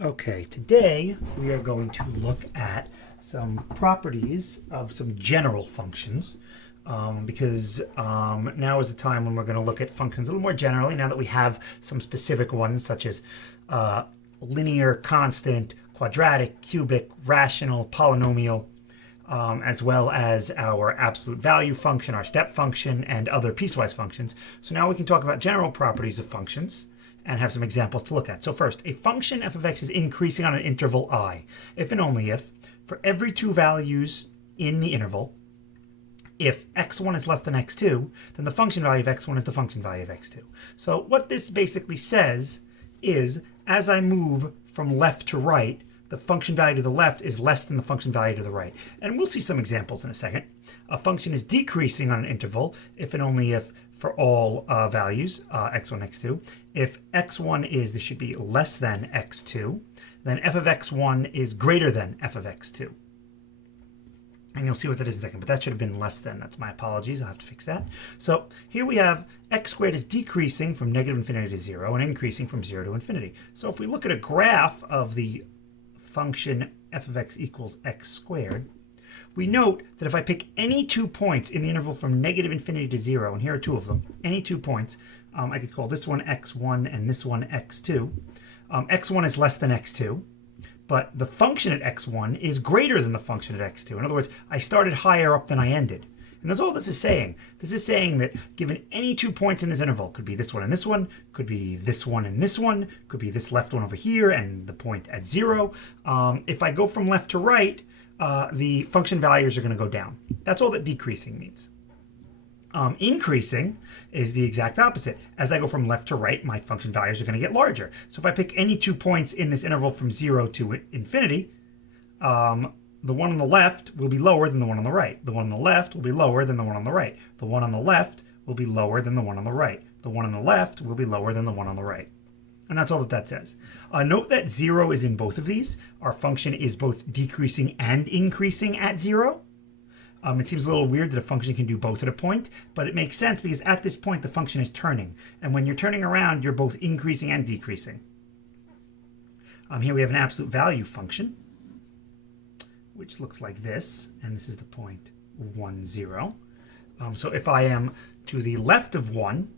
Okay, today we are going to look at some properties of some general functions because now is the time when we're going to look at functions a little more generally now that we have some specific ones such as linear, constant, quadratic, cubic, rational, polynomial, as well as our absolute value function, our step function, and other piecewise functions. So now we can talk about general properties of functions and have some examples to look at. So first, a function f of x is increasing on an interval I, if and only if, for every two values in the interval, if x1 is less than x2, then the function value of x1 is the function value of x2. So what this basically says is, as I move from left to right, the function value to the left is less than the function value to the right. And we'll see some examples in a second. A function is decreasing on an interval if and only if for all values, x1, x2. If x1 is, this should be less than x2, then f of x1 is greater than f of x2. And you'll see what that is in a second, but that should have been less than. That's my apologies, I'll have to fix that. So here we have x squared is decreasing from negative infinity to 0 and increasing from 0 to infinity. So if we look at a graph of the function f of x equals x squared, we note that if I pick any 2 points in the interval from negative infinity to 0, and here are 2 of them, any 2 points, I could call this one x1 and this one x2. X1 is less than x2, but the function at x1 is greater than the function at x2. In other words, I started higher up than I ended. And that's all this is saying. This is saying that given any 2 points in this interval, could be this one and this one, could be this one and this one, could be this left one over here and the point at 0. If I go from left to right, the function values are going to go down. That's all that decreasing means. Increasing is the exact opposite. As I go from left to right, my function values are going to get larger. So if I pick any 2 points in this interval from 0 to infinity, the one on the left will be lower than the one on the right. The one on the left will be lower than the one on the right. The one on the left will be lower than the one on the right. The one on the left will be lower than the one on the right. And that's all that that says. Note that 0 is in both of these. Our function is both decreasing and increasing at 0. It seems a little weird that a function can do both at a point, but it makes sense because at this point the function is turning. And when you're turning around, you're both increasing and decreasing. Here we have an absolute value function, which looks like this, and this is the point 1, 0. So if I am to the left of 1,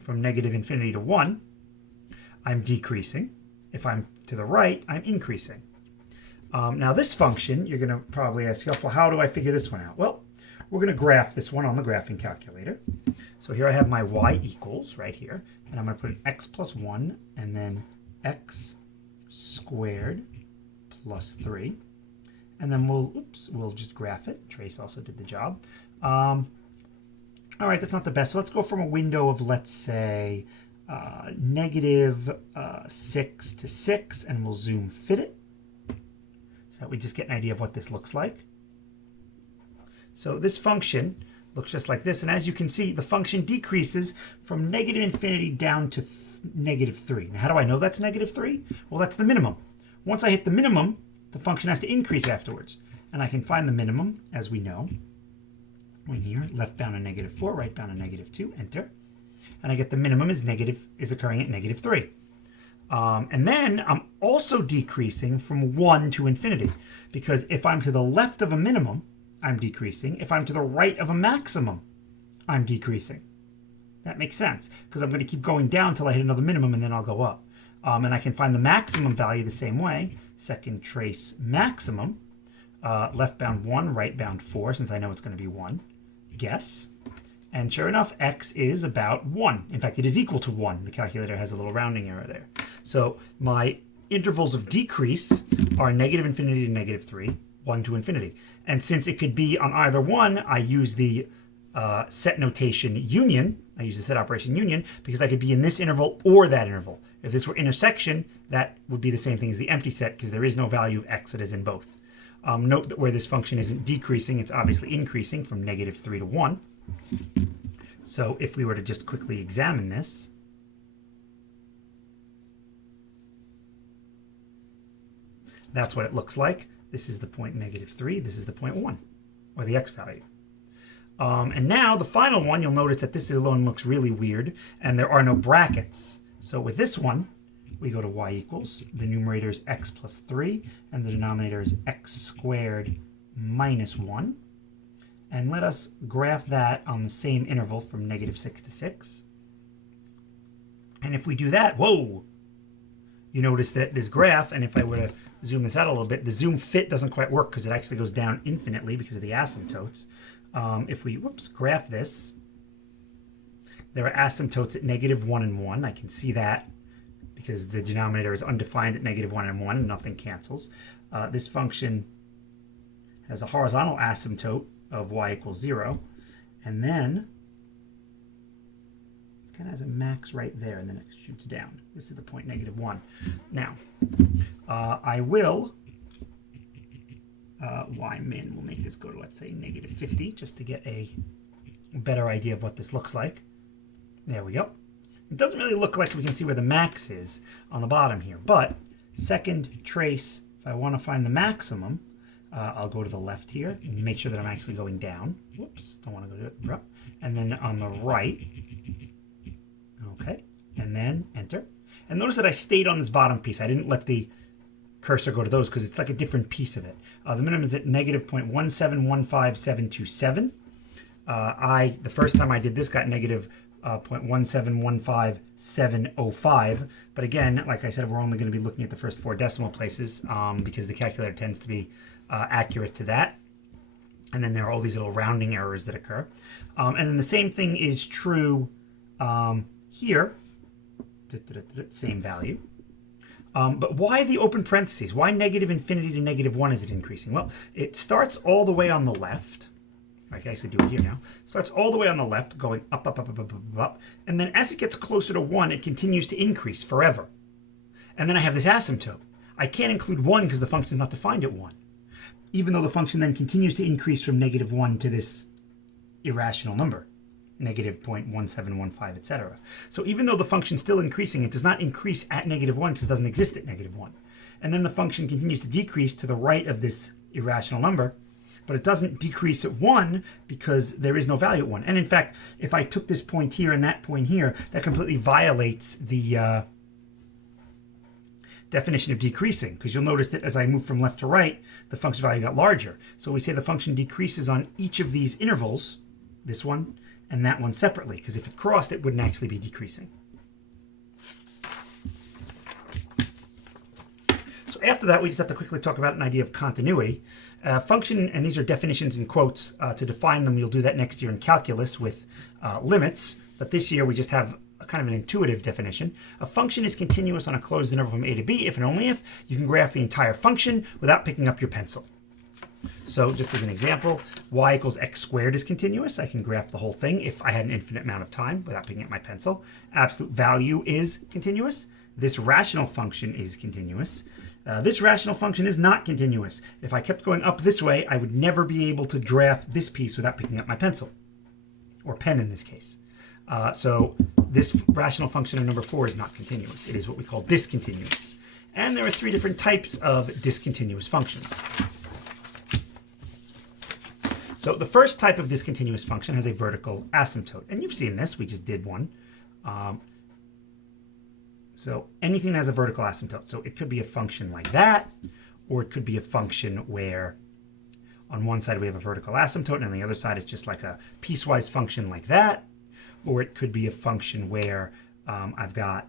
from negative infinity to 1, I'm decreasing. If I'm to the right, I'm increasing. Now this function, you're going to probably ask yourself, well, how do I figure this one out? Well, we're going to graph this one on the graphing calculator. So here I have my y equals right here, and I'm going to put an x plus 1 and then x squared plus 3. And then we'll just graph it. Trace also did the job. All right, that's not the best. So let's go from a window of, let's say, negative 6 to 6, and we'll zoom fit it so that we just get an idea of what this looks like. So this function looks just like this, and as you can see, the function decreases from negative infinity down to negative 3. Now, how do I know that's negative 3? Well, that's the minimum. Once I hit the minimum, the function has to increase afterwards. And I can find the minimum, as we know. Going here, left bound on negative 4, right bound on negative 2, enter. And I get the minimum is occurring at negative 3. And then I'm also decreasing from 1 to infinity. Because if I'm to the left of a minimum, I'm decreasing. If I'm to the right of a maximum, I'm decreasing. That makes sense, because I'm going to keep going down until I hit another minimum, and then I'll go up. And I can find the maximum value the same way. Second trace maximum. Left bound 1, right bound 4, since I know it's going to be 1. Guess. And sure enough, x is about 1. In fact, it is equal to 1. The calculator has a little rounding error there. So my intervals of decrease are negative infinity to negative 3, 1 to infinity. And since it could be on either one, I use the set notation union. I use the set operation union because I could be in this interval or that interval. If this were intersection, that would be the same thing as the empty set because there is no value of x that is in both. Note that where this function isn't decreasing, it's obviously increasing from negative 3 to 1. So if we were to just quickly examine this, that's what it looks like. This is the point negative 3. This is the point 1, or the x value. And now the final one, you'll notice that this alone looks really weird, and there are no brackets. So with this one, we go to y equals, the numerator is x plus 3, and the denominator is x squared minus 1. And let us graph that on the same interval from -6 to 6. And if we do that, whoa, you notice that this graph, and if I were to zoom this out a little bit, the zoom fit doesn't quite work because it actually goes down infinitely because of the asymptotes. If we, graph this, there are asymptotes at -1 and 1. I can see that because the denominator is undefined at -1 and 1 and nothing cancels. This function has a horizontal asymptote of y equals 0, and then it kind of has a max right there, and then it shoots down. This is the point -1. Now, I will, y min, we'll make this go to, let's say, -50, just to get a better idea of what this looks like. There we go. It doesn't really look like we can see where the max is on the bottom here, but second trace, if I want to find the maximum, I'll go to the left here and make sure that I'm actually going down. Whoops, don't want to go there. And then on the right, okay, and then enter. And notice that I stayed on this bottom piece. I didn't let the cursor go to those because it's like a different piece of it. The minimum is at -0.1715727. The first time I did this, got -0.1715705. But again, like I said, we're only going to be looking at the first 4 decimal places because the calculator tends to be accurate to that. And then there are all these little rounding errors that occur. And then the same thing is true here. Same value. But why the open parentheses? Why -infinity to -1 is it increasing? Well, it starts all the way on the left. I can actually do it here now. Starts all the way on the left, going up, up, up, up, up, up, up. And then as it gets closer to 1, it continues to increase forever. And then I have this asymptote. I can't include 1 because the function is not defined at 1. Even though the function then continues to increase from -1 to this irrational number, -0.1715, etc. So even though the function is still increasing, it does not increase at -1 because it doesn't exist at -1. And then the function continues to decrease to the right of this irrational number, but it doesn't decrease at 1 because there is no value at 1. And in fact, if I took this point here and that point here, that completely violates the definition of decreasing, because you'll notice that as I move from left to right, the function value got larger. So we say the function decreases on each of these intervals, this one and that one separately, because if it crossed, it wouldn't actually be decreasing. So after that, we just have to quickly talk about an idea of continuity. Function, and these are definitions in quotes. To define them, you'll do that next year in calculus with limits, but this year we just have a kind of an intuitive definition. A function is continuous on a closed interval from a to b if and only if you can graph the entire function without picking up your pencil. So just as an example, y equals x squared is continuous. I can graph the whole thing if I had an infinite amount of time without picking up my pencil. Absolute value is continuous. This rational function is continuous. This rational function is not continuous. If I kept going up this way, I would never be able to graph this piece without picking up my pencil, or pen in this case. So this rational function of number 4 is not continuous. It is what we call discontinuous. And there are 3 different types of discontinuous functions. So the first type of discontinuous function has a vertical asymptote. And you've seen this. We just did one. So anything that has a vertical asymptote. So it could be a function like that, or it could be a function where on one side we have a vertical asymptote and on the other side it's just like a piecewise function like that. Or it could be a function where I've got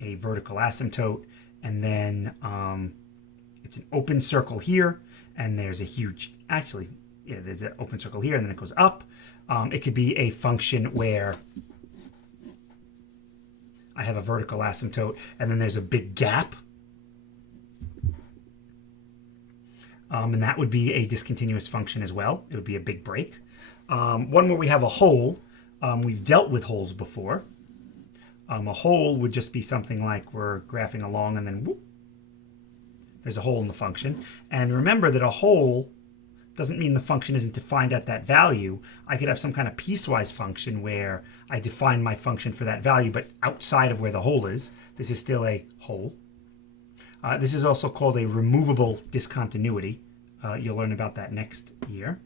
a vertical asymptote and then it's an open circle here and there's a huge, actually, yeah, there's an open circle here and then it goes up. It could be a function where I have a vertical asymptote and then there's a big gap. And that would be a discontinuous function as well. It would be a big break. One where we have a hole. We've dealt with holes before. A hole would just be something like we're graphing along and then whoop, there's a hole in the function. And remember that a hole doesn't mean the function isn't defined at that value. I could have some kind of piecewise function where I define my function for that value, but outside of where the hole is. This is still a hole. This is also called a removable discontinuity. You'll learn about that next year.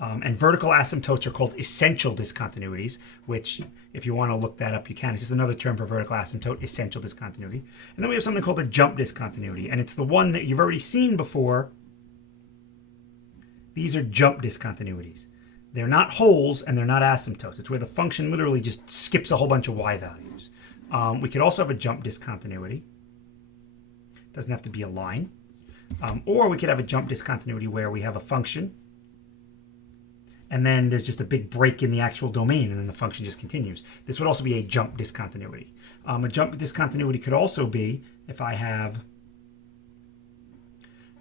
And vertical asymptotes are called essential discontinuities, which, if you want to look that up, you can. It's just another term for vertical asymptote, essential discontinuity. And then we have something called a jump discontinuity, and it's the one that you've already seen before. These are jump discontinuities. They're not holes and they're not asymptotes. It's where the function literally just skips a whole bunch of y values. We could also have a jump discontinuity. It doesn't have to be a line. Or we could have a jump discontinuity where we have a function and then there's just a big break in the actual domain, and then the function just continues. This would also be a jump discontinuity. A jump discontinuity could also be if I have,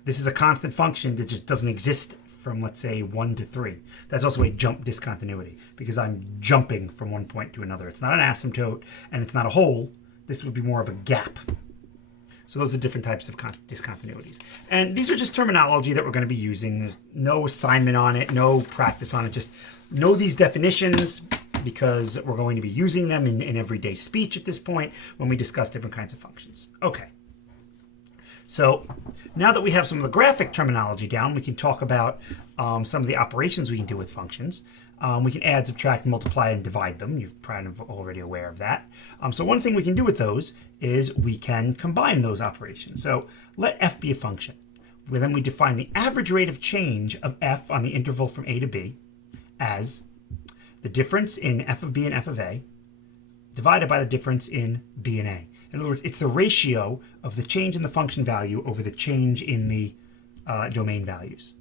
this is a constant function that just doesn't exist from, let's say, 1 to 3. That's also a jump discontinuity because I'm jumping from one point to another. It's not an asymptote and it's not a hole. This would be more of a gap. So those are different types of discontinuities. And these are just terminology that we're going to be using. There's no assignment on it, no practice on it. Just know these definitions because we're going to be using them in everyday speech at this point when we discuss different kinds of functions. Okay. So now that we have some of the graphic terminology down, we can talk about some of the operations we can do with functions. We can add, subtract, multiply, and divide them. You're probably already aware of that. So one thing we can do with those is we can combine those operations. So let f be a function. Then we define the average rate of change of f on the interval from a to b as the difference in f of b and f of a divided by the difference in b and a. In other words, it's the ratio of the change in the function value over the change in the domain values.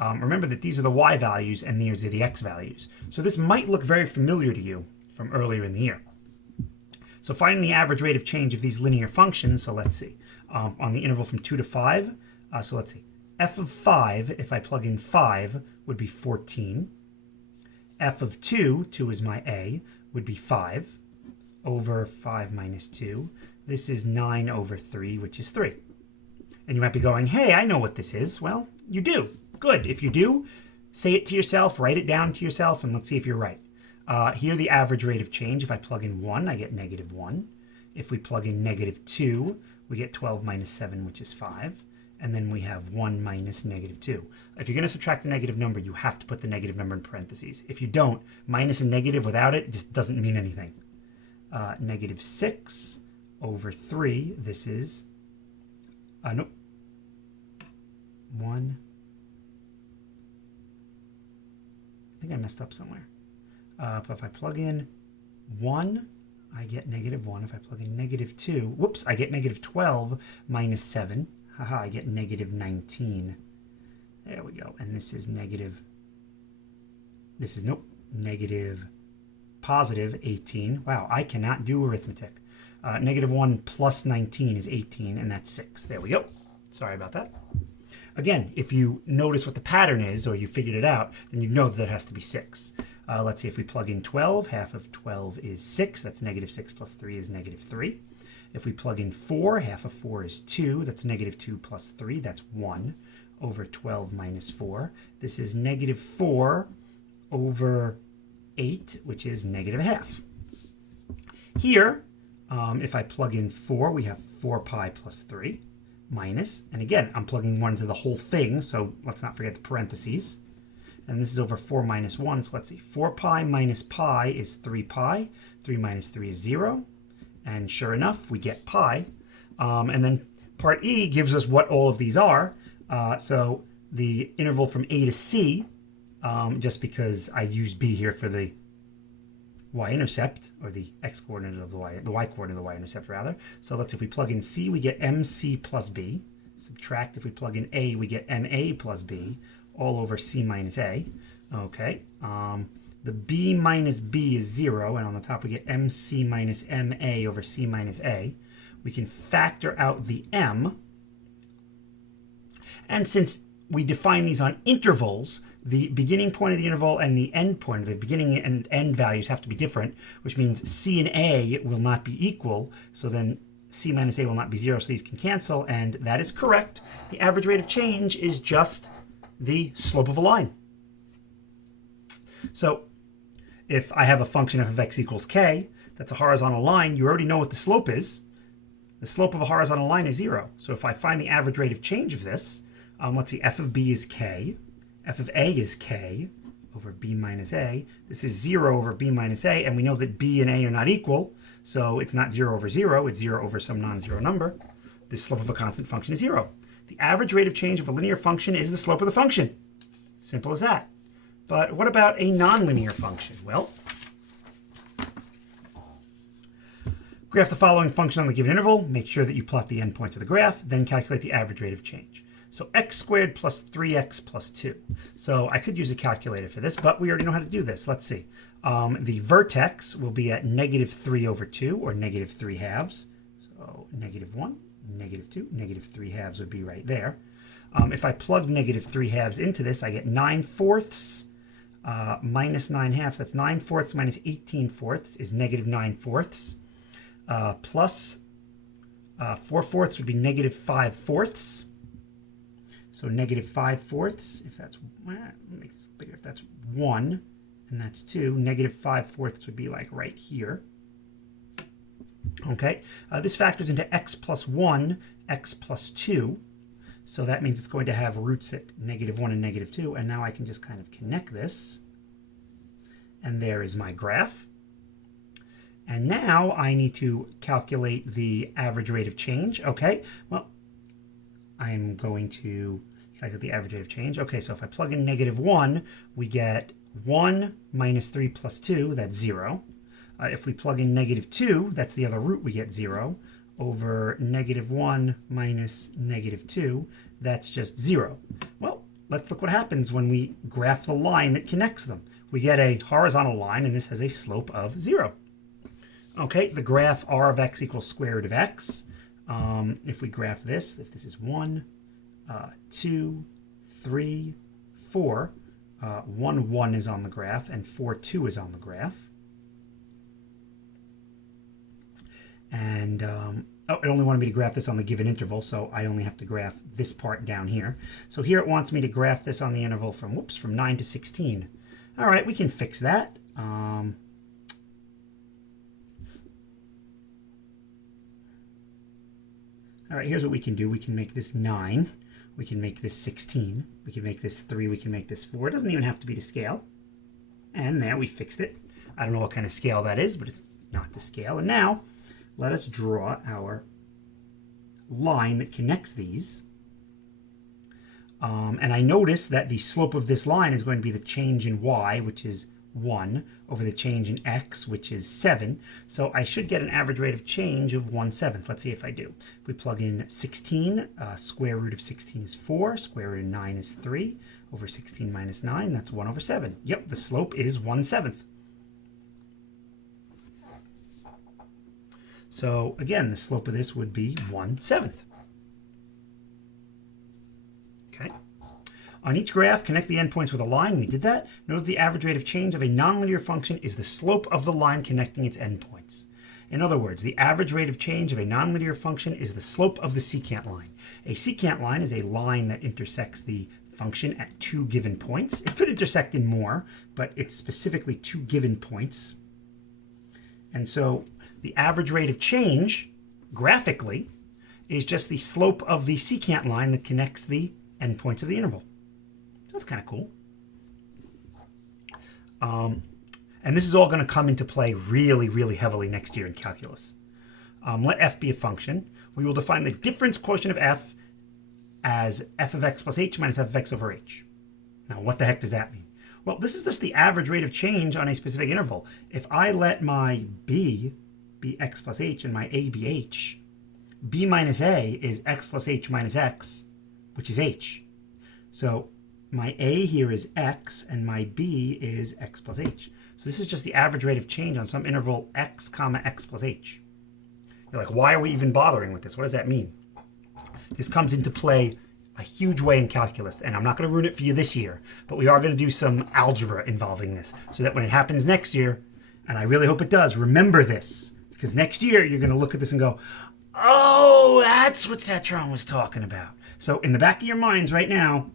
Remember that these are the y values and these are the x values. So this might look very familiar to you from earlier in the year. So finding the average rate of change of these linear functions, so let's see, on the interval from 2 to 5, so let's see, f of 5, if I plug in 5, would be 14. F of 2 is my a, would be 5. Over 5 minus 2. This is 9 over 3, which is 3. And you might be going, hey, I know what this is. Well, you do. Good. If you do, say it to yourself, write it down to yourself, and let's see if you're right. Here, the average rate of change, if I plug in 1, I get negative 1. If we plug in negative 2, we get 12 minus 7, which is 5. And then we have 1 minus negative 2. If you're going to subtract the negative number, you have to put the negative number in parentheses. If you don't, minus a negative without it just doesn't mean anything. Negative 6 over 3, this is, nope, 1, I think I messed up somewhere. But if I plug in 1, I get negative 1. If I plug in negative 2, whoops, I get negative 12 minus 7. Haha, I get negative 19. There we go. And this is negative, negative positive 18. Wow, I cannot do arithmetic. Negative 1 plus 19 is 18, and that's 6. There we go. Sorry about that. Again, if you notice what the pattern is, or you figured it out, then you know that it has to be 6. Let's see, if we plug in 12, half of 12 is 6. That's negative 6 plus 3 is negative 3. If we plug in 4, half of 4 is 2. That's negative 2 plus 3. That's 1 over 12 minus 4. This is negative 4 over 8, which is negative half. Here, if I plug in 4, we have 4 pi plus 3 minus, and again, I'm plugging 1 to the whole thing, so let's not forget the parentheses. And this is over 4 minus 1, so let's see. 4 pi minus pi is 3 pi. 3 minus 3 is 0. And sure enough, we get pi. And then part E gives us what all of these are. So the interval from A to C, just because I used B here for the y-intercept, or the x-coordinate of the y-coordinate of the y-intercept rather. So let's see, if we plug in C, we get MC plus B. Subtract, if we plug in A, we get MA plus B, all over C minus A. Okay, the B minus B is 0, and on the top we get MC minus MA over C minus A. We can factor out the M, and since we define these on intervals, the beginning point of the interval and the end point, the beginning and end values have to be different, which means C and A will not be equal, so then C minus A will not be 0, so these can cancel, and that is correct. The average rate of change is just the slope of a line. So if I have a function f of x equals k, that's a horizontal line, you already know what the slope is. The slope of a horizontal line is 0. So if I find the average rate of change of this, let's see, f of b is k, f of a is k over b minus a. This is 0 over b minus a, and we know that b and a are not equal, so it's not 0 over 0, it's 0 over some non-zero number. The slope of a constant function is 0. The average rate of change of a linear function is the slope of the function. Simple as that. But what about a nonlinear function? Well, graph the following function on the given interval. Make sure that you plot the endpoints of the graph, then calculate the average rate of change. So x squared plus 3x plus 2. So I could use a calculator for this, but we already know how to do this. Let's see. The vertex will be at negative 3 over 2, or negative 3 halves. So negative 1, negative 2, negative 3 halves would be right there. If I plug negative 3 halves into this, I get 9 fourths minus 9 halves. That's 9 fourths minus 18 fourths is negative 9 fourths. Plus 4 fourths would be negative 5 fourths. So negative 5 fourths, if that's, make this bigger, if that's 1 and that's 2, negative 5 fourths would be like right here. Okay, this factors into x plus 1, x plus 2. So that means it's going to have roots at negative 1 and negative 2. And now I can just kind of connect this. And there is my graph. And now I need to calculate the average rate of change. Okay, well, I'm going to calculate the average rate of change. Okay, so if I plug in negative 1, we get 1 minus 3 plus 2, that's 0. If we plug in negative 2, that's the other root, we get 0. Over negative 1 minus negative 2, that's just 0. Well, let's look what happens when we graph the line that connects them. We get a horizontal line, and this has a slope of 0. Okay, the graph r of x equals square root of x. If we graph this, if this is 1, 2, 3, 4, 1, 1 is on the graph, and 4, 2 is on the graph. And it only wanted me to graph this on the given interval, so I only have to graph this part down here. So here it wants me to graph this on the interval from 9 to 16. All right, we can fix that. All right, here's what we can do. We can make this 9. We can make this 16. We can make this 3. We can make this 4. It doesn't even have to be to scale. And there, we fixed it. I don't know what kind of scale that is, but it's not to scale. And now, let us draw our line that connects these. And I notice that the slope of this line is going to be the change in y, which is 1, over the change in x, which is 7. So I should get an average rate of change of 1/7. Let's see if I do. If we plug in 16, square root of 16 is 4, square root of 9 is 3, over 16 minus 9, that's 1 over 7. Yep, the slope is 1/7. So again, the slope of this would be 1/7. Okay. On each graph, connect the endpoints with a line. We did that. Note the average rate of change of a nonlinear function is the slope of the line connecting its endpoints. In other words, the average rate of change of a nonlinear function is the slope of the secant line. A secant line is a line that intersects the function at 2 given points. It could intersect in more, but it's specifically 2 given points. And so the average rate of change, graphically, is just the slope of the secant line that connects the endpoints of the interval. So that's kind of cool. And this is all going to come into play really, really heavily next year in calculus. Let f be a function. We will define the difference quotient of f as f of x plus h minus f of x over h. Now, what the heck does that mean? Well, this is just the average rate of change on a specific interval. If I let my b be x plus h and my a be h, b minus a is x plus h minus x, which is h. So my a here is x and my b is x plus h. So this is just the average rate of change on some interval x comma x plus h. You're like, why are we even bothering with this? What does that mean? This comes into play a huge way in calculus, and I'm not going to ruin it for you this year, but we are going to do some algebra involving this so that when it happens next year, and I really hope it does, remember this, because next year you're going to look at this and go, oh, that's what Cetron was talking about. So in the back of your minds right now,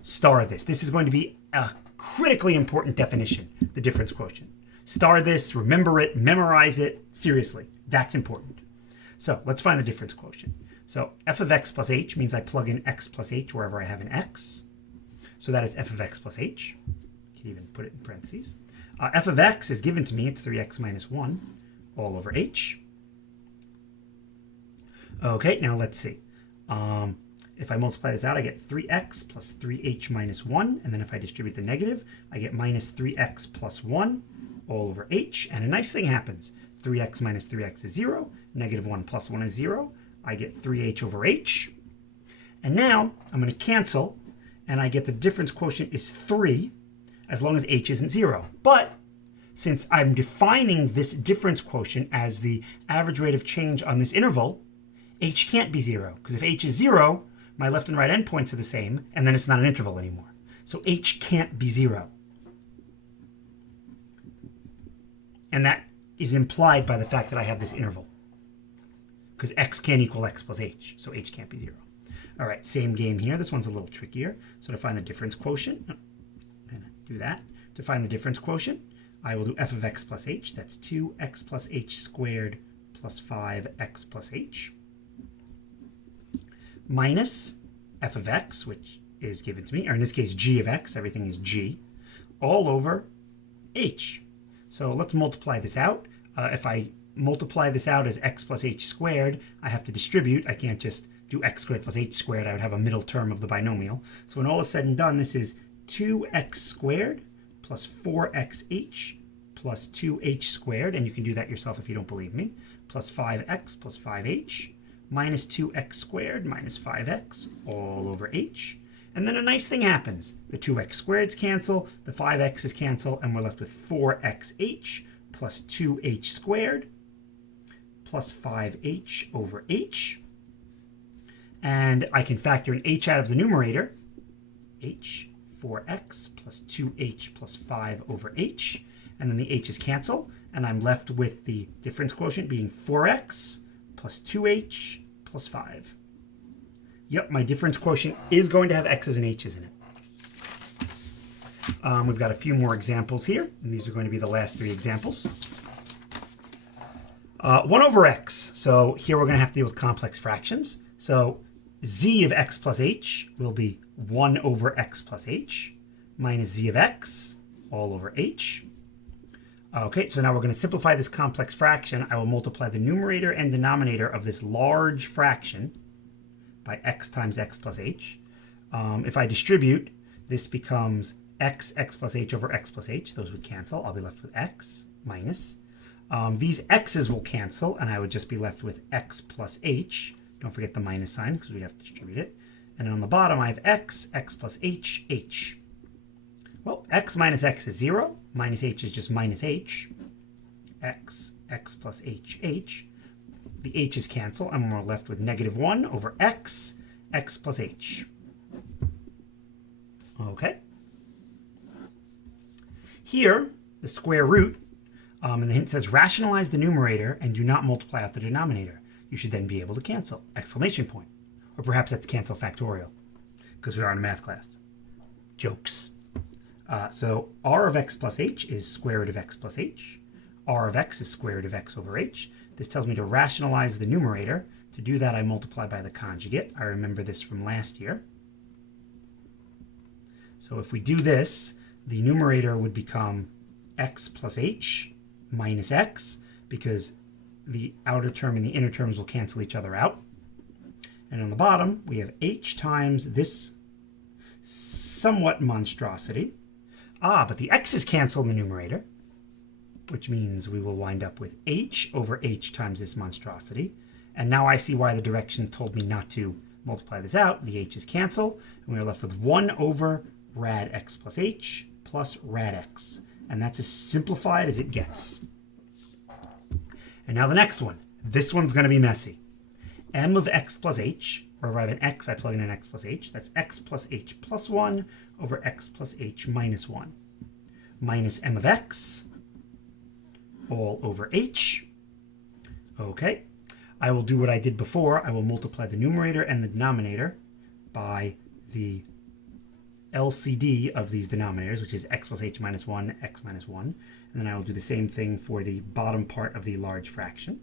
star this. This is going to be a critically important definition, the difference quotient. Star this, remember it, memorize it. Seriously, that's important. So let's find the difference quotient. So f of x plus h means I plug in x plus h wherever I have an x. So that is f of x plus h. You can even put it in parentheses. F of x is given to me. It's 3x minus 1 all over h. Okay, now let's see. If I multiply this out, I get 3x plus 3h minus 1. And then if I distribute the negative, I get minus 3x plus 1 all over h. And a nice thing happens. 3x minus 3x is 0. Negative 1 plus 1 is 0. I get 3h over h. And now I'm going to cancel. And I get the difference quotient is 3 as long as h isn't 0. But since I'm defining this difference quotient as the average rate of change on this interval, h can't be 0. Because if h is 0, my left and right endpoints are the same, and then it's not an interval anymore. So h can't be 0. And that is implied by the fact that I have this interval. Because x can't equal x plus h, so h can't be 0. All right, same game here. This one's a little trickier. So to find the difference quotient, I'm going to do that. To find the difference quotient, I will do f of x plus h. That's 2x plus h squared plus 5x plus h. Minus f of x, which is given to me, or in this case g of x, everything is g, all over h. So let's multiply this out. If I multiply this out as x plus h squared, I have to distribute. I can't just do x squared plus h squared. I would have a middle term of the binomial. So when all is said and done, this is 2x squared plus 4xh plus 2h squared, and you can do that yourself if you don't believe me, plus 5x plus 5h, minus 2x squared minus 5x all over h. And then a nice thing happens. The 2x squareds cancel, the 5x's cancel, and we're left with 4xh plus 2h squared plus 5h over h. And I can factor an h out of the numerator. h, 4x plus 2h plus 5 over h. And then the h's cancel, and I'm left with the difference quotient being 4x plus 2h plus 5. Yep, my difference quotient is going to have x's and h's in it. We've got a few more examples here, and these are going to be the last 3 examples. 1 over x. So here we're going to have to deal with complex fractions. So z of x plus h will be 1 over x plus h minus z of x all over h. Okay, so now we're going to simplify this complex fraction. I will multiply the numerator and denominator of this large fraction by x times x plus h. If I distribute, this becomes x plus h over x plus h. Those would cancel. I'll be left with x minus. These x's will cancel, and I would just be left with x plus h. Don't forget the minus sign because we'd have to distribute it. And then on the bottom, I have x plus h, h. Well, x minus x is 0. Minus h is just minus h. x plus h, h. The h's cancel, and we're left with negative 1 over x plus h. Okay. Here, the square root, and the hint says rationalize the numerator and do not multiply out the denominator. You should then be able to cancel! Exclamation point. Or perhaps that's cancel factorial, because we are in a math class. Jokes. So r of x plus h is square root of x plus h. R of x is square root of x over h. This tells me to rationalize the numerator. To do that, I multiply by the conjugate. I remember this from last year. So if we do this, the numerator would become x plus h minus x, because the outer term and the inner terms will cancel each other out. And on the bottom, we have h times this somewhat monstrosity. But the x's cancel in the numerator, which means we will wind up with h over h times this monstrosity. And now I see why the direction told me not to multiply this out. The h's cancel, and we are left with 1 over rad x plus h plus rad x. And that's as simplified as it gets. And now the next one. This one's going to be messy. M of x plus h, wherever I have an x, I plug in an x plus h. That's x plus h plus 1 over x plus h minus 1. Minus m of x all over h. Okay. I will do what I did before. I will multiply the numerator and the denominator by the LCD of these denominators, which is x plus h minus 1, x minus 1. And then I will do the same thing for the bottom part of the large fraction.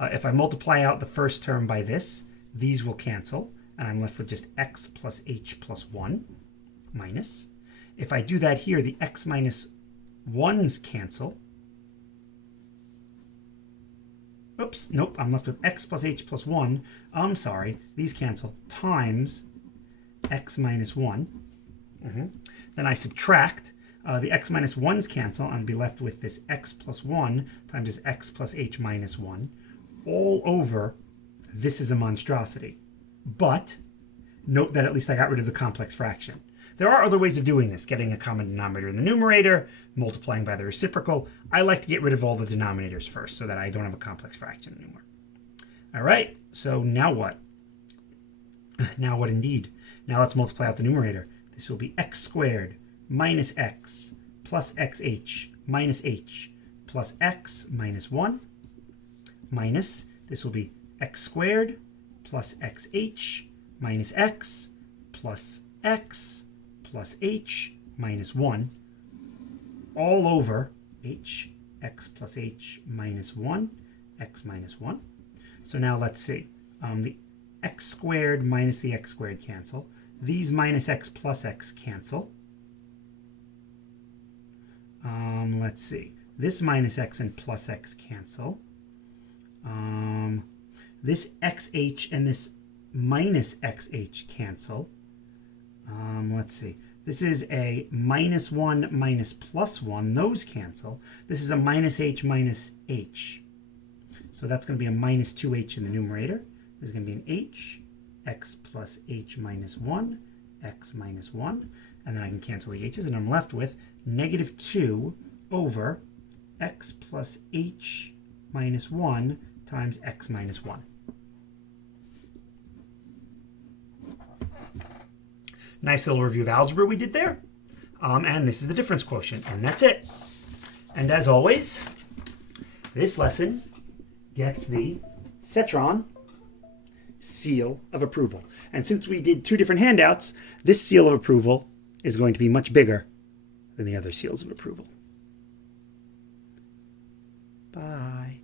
If I multiply out the first term by this, these will cancel, and I'm left with just x plus h plus 1. minus. If I do that here, the x minus 1s cancel. Oops, nope, I'm left with x plus h plus 1. I'm sorry, these cancel, times x minus 1. Then I subtract. The x minus 1s cancel, and I'll be left with this x plus 1 times this x plus h minus 1. All over, this is a monstrosity. But note that at least I got rid of the complex fraction. There are other ways of doing this, getting a common denominator in the numerator, multiplying by the reciprocal. I like to get rid of all the denominators first so that I don't have a complex fraction anymore. All right, so now what? Now what indeed? Now let's multiply out the numerator. This will be x squared minus x plus xh minus h plus x minus 1 minus, this will be x squared plus xh minus x plus x plus h minus 1 all over h, x plus h minus 1, x minus 1. So now let's see. The x squared minus the x squared cancel. These minus x plus x cancel. Let's see. This minus x and plus x cancel. This xh and this minus xh cancel. Let's see. This is a minus 1 minus plus 1. Those cancel. This is a minus h minus h. So that's going to be a minus 2h in the numerator. This is going to be an h, x plus h minus 1, x minus 1. And then I can cancel the h's, and I'm left with negative 2 over x plus h minus 1 times x minus 1. Nice little review of algebra we did there. And this is the difference quotient, and that's it. And as always, this lesson gets the Cetron seal of approval. And since we did two different handouts, this seal of approval is going to be much bigger than the other seals of approval. Bye.